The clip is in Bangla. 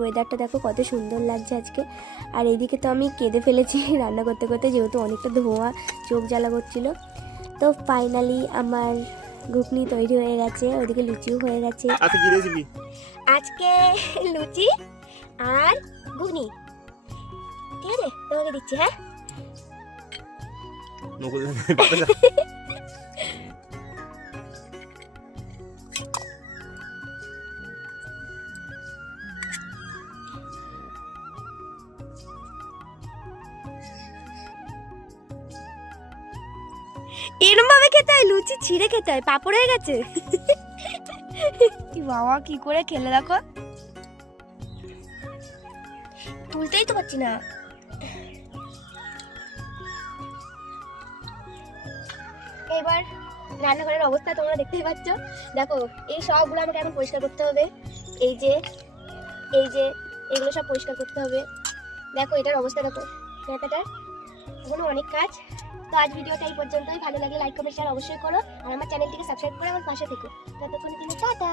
ওয়েদারটা দেখো কত সুন্দর লাগছে আজকে। আর এইদিকে তো আমি কেঁদে ফেলেছি রান্না করতে করতে, যেহেতু অনেকটা ধোঁয়া, চোখ জ্বালা করছিল। তো ফাইনালি আমার ঘুগনি তৈরি হয়ে গেছে, ওইদিকে লুচিও হয়ে গেছে। আজকে কি রেসিপি? আজকে লুচি আর ঘুগনি, ঠিক আছে তোমাকে দিচ্ছি। হ্যাঁ, নকুল বাতাসা। এরম ভাবে খেতে হয়, লুচি ছিঁড়ে খেতে হয়, পাপড় হয়ে গেছে। কি বাবা, কি করে খেলে দেখো, তুলতেই তো পারছি না। এবার রান্নাঘরের অবস্থা তোমরা দেখতেই পাচ্ছ। দেখো এই সবগুলো আমাকে এখন পরিষ্কার করতে হবে। এই যে এগুলো সব পরিষ্কার করতে হবে। দেখো এটার অবস্থা, দেখো ব্যাপারটার এখনো অনেক কাজ। তো আজ ভিডিওটা এই পর্যন্তই। ভালো লাগলে লাইক কমেন্ট শেয়ার অবশ্যই করো, আর আমার চ্যানেলটিকে সাবস্ক্রাইব করে আমার পাশে থেকো। ততক্ষণ কিন্তু টাটা।